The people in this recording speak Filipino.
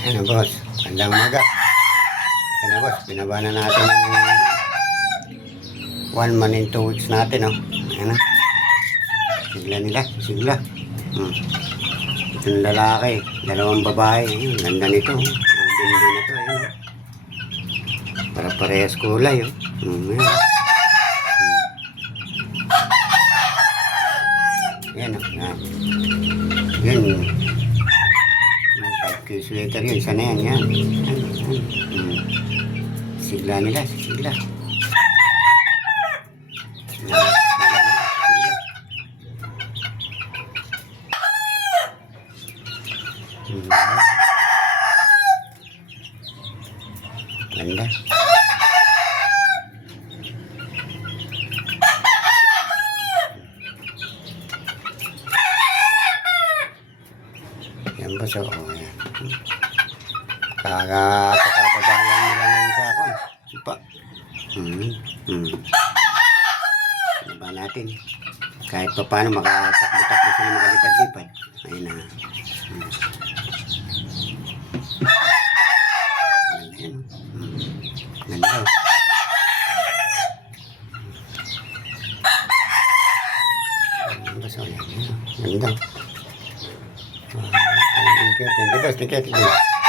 Ano boss, magandang umaga. Ito na boss, binaba na natin yung 1 month and 2 weeks natin, oh. Ayan na. Sigla nila, sigla. Itong lalaki, dalawang babae. Ayun, ganda nito. Ang ganda nito, ayun. Para parehas kulay, oh. Ayan. Ayan, oh. Ayan. Yan. 5K sweater yun, isa na yan, yan. Sigla nila, sigla. Ganda. Yan ba so? Oh, yan. Kakapadalang nila ngayon sa ako. Sipa. Diba natin? Kahit pa paano makatakbo-takbo sila, makalipad-lipad. Ayun na. Ganda yan. Ganda. Ganda so. Ganda. Thank you, boss. Thank you.